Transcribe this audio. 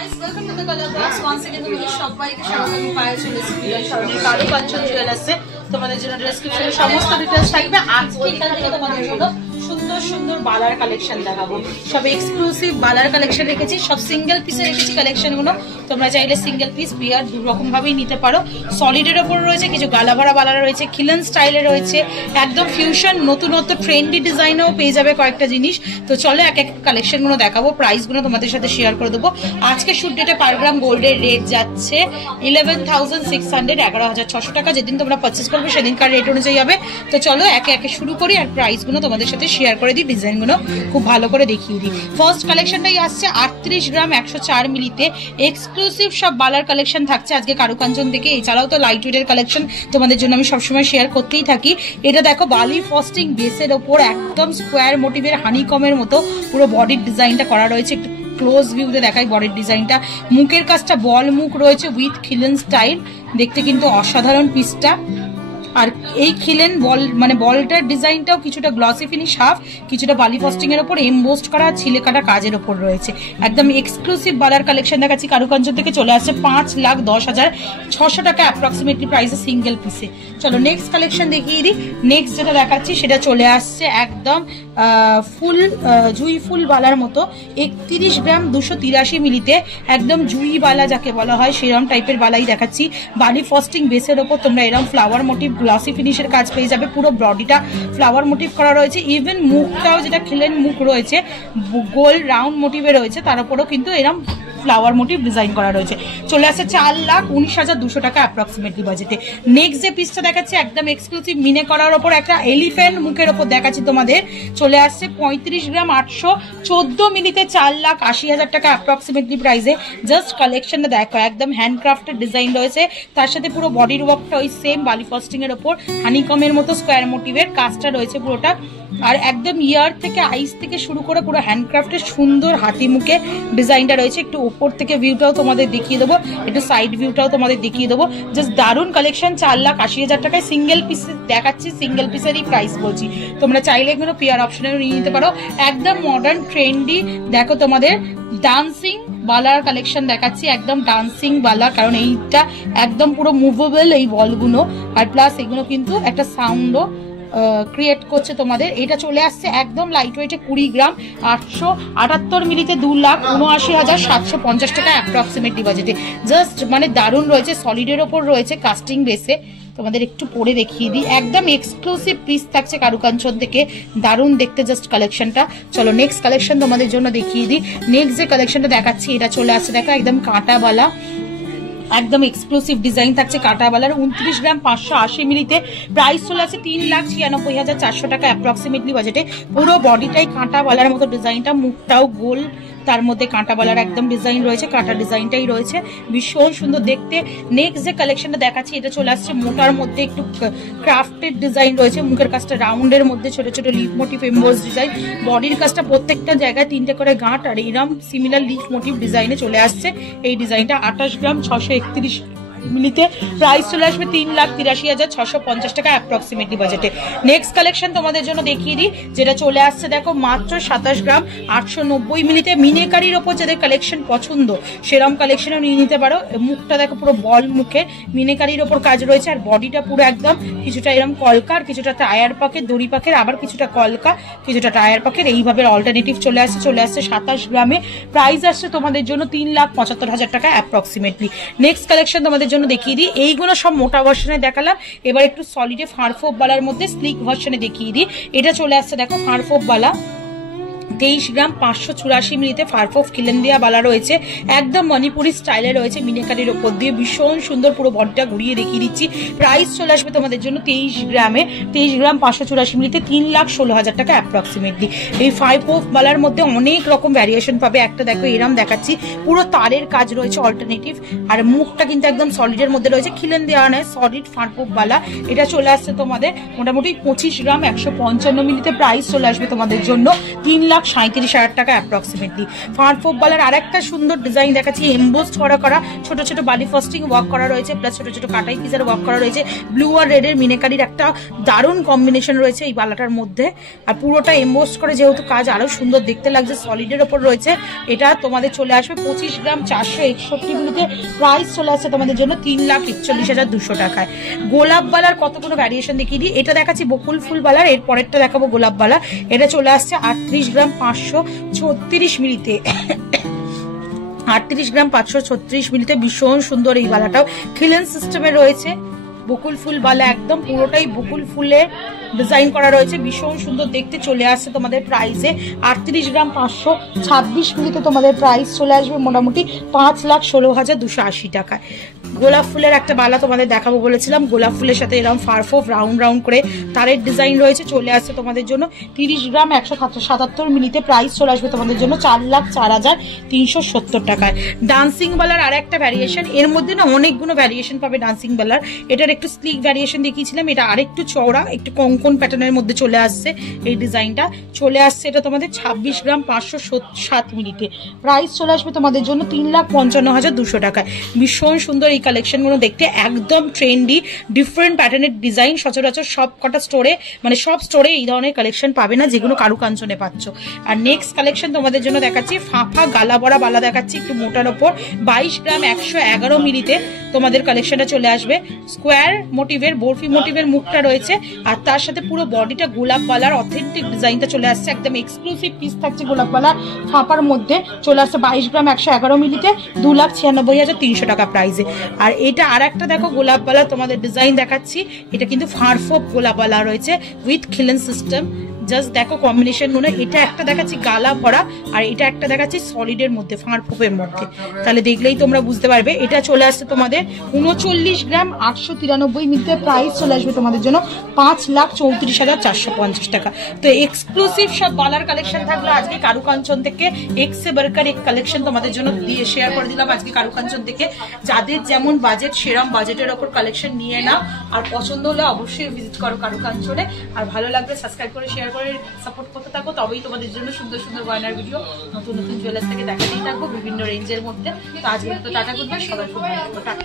Welcome to the Color Box. Once again, তোমাদের সবাইকে স্বাগত। আমি পায়ে চলেছি কারুকাঞ্চন জুয়েলার্সে। তোমাদের জন্য ডেসক্রিপশনে সমস্ত ডিটেইলস থাকবে। আজকে এখান থেকে তোমাদের জন্য সুন্দর সুন্দর বালার কালেকশন দেখাবো। সব এক্সক্লুসিভ বালার কালেকশন রেখেছি, সব সিঙ্গেল পিসে রেখেছি কালেকশনগুলো। তোমরা চাইলে সিঙ্গেল পিস পেয়ার দু রকম ভাবেই নিতে পারো। সলিডের ওপর রয়েছে, কিছু গালাভরা বালার রয়েছে, খিলেন স্টাইলে রয়েছে, একদম ফিউশন নতুনত্ব ট্রেন্ডি ডিজাইনেও পেয়ে যাবে কয়েকটা জিনিস। তো চলো এক এক কালেকশনগুলো দেখাবো, প্রাইসগুলো তোমাদের সাথে শেয়ার করে দেবো। আজকে শুট ডেটে পার গ্রাম গোল্ডের রেট যাচ্ছে 11,600, 11,600 টাকা। যেদিন তোমরা পারচেস করবে সেদিনকার রেট অনুযায়ী হবে। তো চলো একে একে শুরু করি আর প্রাইসগুলো তোমাদের সাথে শেয়ার করে দিই, ডিজাইনগুলো খুব ভালো করে দেখিয়ে দিই। ফার্স্ট কালেকশনটাই আসছে 38 গ্রাম 104 মিলিতে এক্সক্লুসিভ সব বালার কালেকশন থাকছে আজকে কারুকাঞ্চন থেকে। এছাড়াও তো লাইট ওয়েটের কালেকশন তোমাদের জন্য আমি সবসময় শেয়ার করতেই থাকি। এটা দেখো বালি ফস্টিং বেসের ওপর একদম স্কোয়ার মোটিভের হানিকমের মতো পুরো বডির ডিজাইনটা করা রয়েছে। একটু ক্লোজ ভিউতে দেখাই বডির ডিজাইনটা। মুখের কাজটা বল মুখ রয়েছে উইথ খিলেন স্টাইল, দেখতে কিন্তু অসাধারণ পিসটা। আর এই খিলেন বল মানে বলটার ডিজাইনটাও কিছুটা গ্লসি ফিনিশ হাফ, কিছুটা বালি ফস্টিং এর উপর এমবোস্ট করা ছিলে কাটা কাজের উপর রয়েছে। একদম এক্সক্লুসিভ বালার কালেকশন দেখাচ্ছি। কারুকাঞ্চন থেকে চলে আসছে 5,10,600 টাকা অ্যাপ্রক্সিমেটলি প্রাইসে সিঙ্গেল পিসে। চলো নেক্সট কালেকশন দেখিয়ে দিই। নেক্সট যেটা দেখাচ্ছি সেটা চলে আসছে একদম ফুল জুই ফুল বালার মতো 31 গ্রাম 283 মিলিতে একদম জুই বালা যাকে বলা হয় সেরকম টাইপের বালাই দেখাচ্ছি। বালি ফস্টিং বেসের ওপর তোমরা এরকম ফ্লাওয়ার মোটিভ গ্লসি ফিনিশের কাজ পেয়ে যাবে। পুরো বডিটা ফ্লাওয়ার মোটিভ করা রয়েছে, ইভেন মুখটাও যেটা খিলেন মুখ রয়েছে গোল রাউন্ড মোটিভে রয়েছে, তার উপরেও কিন্তু এরকম ফ্লাওয়ার মোটিভ ডিজাইন করা রয়েছে। চলে আসছে 4,19,200 টাকা অ্যাপ্রক্সিমেটলি বাজেটে। নেক্সট যে পিসটা দেখাচ্ছি একদম এক্সক্লুসিভ মিনে করার ওপর একটা এলিফ্যান্ট মুখের ওপর দেখাচ্ছি তোমাদের। চলে আসছে 35 গ্রাম 814 মিলিতে 4,80,000 টাকা অ্যাপ্রক্সিমেটলি প্রাইসে। জাস্ট কালেকশনটা দেখো, একদম হ্যান্ডক্রাফটেড ডিজাইন রয়েছে, তার সাথে পুরো বডির ওয়ার্কটা ওই সেম বালি ফস্টিং এর ওপর হানিকমের মতো স্কোয়ার মোটিভের কাজটা রয়েছে পুরোটা। আর একদম ইয়ার থেকে আইস থেকে শুরু করে পুরো হ্যান্ডক্রাফটের সুন্দর হাতি মুখে ডিজাইনটা রয়েছে। একটু ওপর থেকে ভিউটাও তোমাদের দেখিয়ে দেবো, একটু সাইড ভিউটাও তোমাদের দেখিয়ে দেবো। জাস্ট দারুণ কালেকশন। 4,80,000 টাকায় সিঙ্গেল পিস দেখাচ্ছি, সিঙ্গেল পিসেরই প্রাইস বলছি। তোমরা চাইলে এগুলো পেয়ার অপশনেও নিয়ে নিতে পারো। একদম মডার্ন ট্রেন্ডি দেখো তোমাদের ডান্সিং বালার কালেকশন দেখাচ্ছি, একদম ডান্সিং বালা, কারণ এইটা একদম পুরো মুভেবল এই বলগুলো, আর প্লাস এগুলো কিন্তু একটা সাউন্ডও ক্রিয়েট করছে তোমাদের। এটা চলে আসছে একদম লাইট ওয়েটে 20 গ্রাম 878 মিলিতে 2,79,750 টাকা অ্যাপ্রক্সিমেটলি বাজেটে। জাস্ট মানে দারুণ রয়েছে, সলিডের ওপর রয়েছে কাস্টিং বেসে। তোমাদের একটু পরে দেখিয়ে দিই, একদম এক্সক্লুসিভ পিস থাকছে কারুকাঞ্চন থেকে, দারুণ দেখতে জাস্ট কালেকশনটা। চলো নেক্সট কালেকশন তোমাদের জন্য দেখিয়ে দিই। নেক্সট যে কালেকশনটা দেখাচ্ছি এটা চলে আসছে দেখো একদম কাঁটাবালা, একদম এক্সক্লুসিভ ডিজাইন থাকছে কাঁটাবালার। 29 গ্রাম 580 মিলিতে প্রাইস চলে আছে 3,96,400 টাকা অ্যাপ্রক্সিমেটলি বাজেটে। পুরো বডিটাই কাঁটাবালার মতো ডিজাইনটা, মুখটাও গোল, তার মধ্যে কাঁটাবালার একদম ডিজাইন রয়েছে, কাঁটা ডিজাইনটাই রয়েছে, ভীষণ সুন্দর দেখতে। নেক্সট যে কালেকশনটা দেখাচ্ছি এটা চলে আসছে মোটার মধ্যে একটু ক্রাফটেড ডিজাইন রয়েছে। মুখের কাজটা রাউন্ডের মধ্যে ছোট ছোট লিফ মোটিভ এমবোস ডিজাইন, বডির কাজটা প্রত্যেকটা জায়গায় 3টে করে গাঁট আর এরম সিমিলার লিফ মোটিভ ডিজাইনে চলে আসছে এই ডিজাইনটা। 28 গ্রাম 631 মিলিতে প্রাইস চলে আসবে 3,83,650 টাকা অ্যাপ্রক্সিমেটলি বাজেটে। নেক্সট কালেকশন তোমাদের জন্য দেখিয়ে দিই যেটা চলে আসছে দেখো মাত্র 27 গ্রাম 890 মিলিতে। মিনেকারির ওপর যাদের কালেকশন পছন্দ সেরম কালেকশনও নিয়ে নিতে পারো। মুখটা দেখো পুরো বল মুখে মিনেকারির ওপর কাজ রয়েছে, আর বডিটা পুরো একদম কিছুটা এরকম কলকার, কিছুটা টায়ার পাকের, দড়ি পাকের, আবার কিছুটা কলকা, কিছুটা টায়ার পাকের, এইভাবে অল্টারনেটিভ চলে আসছে। 27 গ্রামে প্রাইস আসছে তোমাদের জন্য 3,75,000 টাকা অ্যাপ্রক্সিমেটলি। নেক্সট কালেকশন তোমাদের জন্য দেখিয়ে দিই। এইগুলো সব মোটা ভার্সনে দেখালাম, এবার একটু সলিডে ফারফোপ বালার মধ্যে স্লিক ভার্সনে দেখিয়ে দিই। এটা চলে আসছে দেখো ফারফোপ বালা, 23 গ্রাম 584 মিলিতে ফারফোফ খিলেন দেওয়া বালা রয়েছে, একদম মণিপুরি স্টাইলে রয়েছে মিনেকারির ওপর দিয়ে, ভীষণ সুন্দর। পুরো বডিটা ঘুরিয়ে দেখিয়ে দিচ্ছি। প্রাইস চলে আসবে তোমাদের জন্য 23 গ্রাম 584 মিলিতে 3,16,000 টাকা অ্যাপ্রক্সিমেটলি। এই ফারফোফ বালার মধ্যে অনেক রকম ভ্যারিয়েশন পাবে। একটা দেখো এরম দেখাচ্ছি, পুরো তারের কাজ রয়েছে অল্টারনেটিভ, আর মুখটা কিন্তু একদম সলিডের মধ্যে রয়েছে, খিলেন দেওয়া নয়, সলিড ফারফোফ বালা। এটা চলে আসছে তোমাদের মোটামুটি 25 গ্রাম 155 মিলিতে। প্রাইস চলে আসবে তোমাদের জন্য 3,00,000 37,000 টাকা অ্যাপ্রক্সিমেটলি। ফারফোপ বালার আরেকটা সুন্দর ডিজাইন দেখাচ্ছি, এমবোসড করা ছোট ছোট বালি ফাস্টিং ওয়ার্ক করা রয়েছে, প্লাস ছোট ছোট কাটাই পিসের ওয়ার্ক করা রয়েছে। ব্লু আর রেডের মিনেকারির একটা দারুণ কম্বিনেশন রয়েছে এই বালাটার মধ্যে। আর পুরোটা এমবোসড করে যেহেতু কাজ আরো সুন্দর দেখতে লাগছে, সলিডের ওপর রয়েছে। এটা তোমাদের চলে আসবে 25 গ্রাম 461 মিলিতে, প্রাইস চলে আসছে তোমাদের জন্য 3,41,200 টাকায়। গোলাপ বালার কতগুলো ভ্যারিয়েশন দেখিয়ে দিই। এটা দেখাচ্ছি বকুল ফুল বালার, এর পরেরটা দেখাবো গোলাপ বালা। এটা চলে আসছে 38 গ্রাম 536 মিলিতে, 38 গ্রাম 536 মিলিতে। ভীষণ সুন্দর এই বালাটাও খিলেন সিস্টেমে রয়েছে। বকুল ফুল বালা একদম পুরোটাই বকুল ফুলের ডিজাইন করা রয়েছে, ভীষণ সুন্দর দেখতে। চলে আসছে তোমাদের প্রাইসে 38 গ্রাম 526 মিলিতে, তোমাদের প্রাইস চলে আসবে মোটামুটি 5,16,280 টাকায়। গোলাপ ফুলের একটা বালা তোমাদের দেখাবো বলেছিলাম, গোলাপ ফুলের সাথে এরকম ফারফোপ রাউন্ড রাউন্ড করে তারের ডিজাইন রয়েছে। চলে আসছে তোমাদের জন্য 30 গ্রাম 177 মিলিতে, প্রাইস চলে আসবে তোমাদের জন্য 4,04,370 টাকায়। ডান্সিং বালার আর একটা ভ্যারিয়েশন, এর মধ্যে না অনেকগুলো ভ্যারিয়েশন পাবে ডান্সিং বালার। এটার একটু স্লিক ভ্যারিয়েশন দেখিয়েছিলাম, এটা আরেকটু চওড়া, একটু কঙ্কন প্যাটার্নের মধ্যে চলে আসছে এই ডিজাইনটা। চলে আসছে এটা তোমাদের 26 গ্রাম 507 মিলিতে, প্রাইস চলে আসবে তোমাদের জন্য 3,55,200 টাকায়। ভীষণ সুন্দর এই কালেকশনগুলো দেখতে, একদম ট্রেন্ডি ডিফারেন্ট প্যাটার্নের ডিজাইন। সচরাচর সব কটা স্টোরে, মানে সব স্টোরে এই ধরনের কালেকশন পাবে না যেগুলো কারুকাঞ্চনে পাচ্ছ। আর নেক্সট কালেকশন তোমাদের জন্য দেখাচ্ছি ফাঁপা গালা বড়া বালা দেখাচ্ছি, একটু মোটার ওপর 22 গ্রাম 111 মিলিতে তোমাদের কালেকশনটা চলে আসবে। স্কোয়ার মোটিভের বরফি মোটিভের মুখটা রয়েছে, আর তার সাথে পুরো বডিটা গোলাপ বালার অথেন্টিক ডিজাইনটা চলে আসছে। একদম এক্সক্লুসিভ পিস থাকছে গোলাপ বালার ফাঁপার মধ্যে। চলে আসছে 22 গ্রাম 111 মিলিতে, 2,96,300 টাকা প্রাইসে। আর এটা আর একটা দেখো গোলাপ বালা তোমাদের ডিজাইন দেখাচ্ছি, এটা কিন্তু ফারফোপ গোলাপ বালা রয়েছে উইথ খিলেন সিস্টেম। জাস্ট দেখো কম্বিনেশন গুলো, এটা একটা দেখাচ্ছি গালা ভরা, আর এটা একটা দেখাচ্ছি সলিডের মধ্যে ফারফোপের মধ্যে, তাহলে দেখলেই তোমরা বুঝতে পারবে। এটা চলে আসছে তোমাদের 39 গ্রাম 893 মিলিতে, প্রাইস চলে আসবে তোমাদের জন্য 5,34,450 টাকা। তো এক্সক্লুসিভ সব বালার কালেকশন থাকলো আজকে কারুকাঞ্চন থেকে। এক্সে বারকার এক কালেকশন তোমাদের জন্য দিয়ে শেয়ার করে দিলাম আজকে কারুকাঞ্চন থেকে। যাদের যেমন বাজেট সেরম বাজেটের ওপর কালেকশন নিয়ে নাও, আর পছন্দ হলে অবশ্যই ভিজিট করো কারুকাঞ্চনে। আর ভালো লাগলে সাবস্ক্রাইব করে শেয়ার করে সাপোর্ট করতে থাকো, তবেই তোমাদের জন্য সুন্দর সুন্দর গয়নার ভিডিও নতুন নতুন জুয়েলার্স থেকে দেখাতেই থাকবো বিভিন্ন রেঞ্জের মধ্যে। তো আজকে তো টাটা গুড বাই, সবাই খুব ভালো থাকো, টাটা।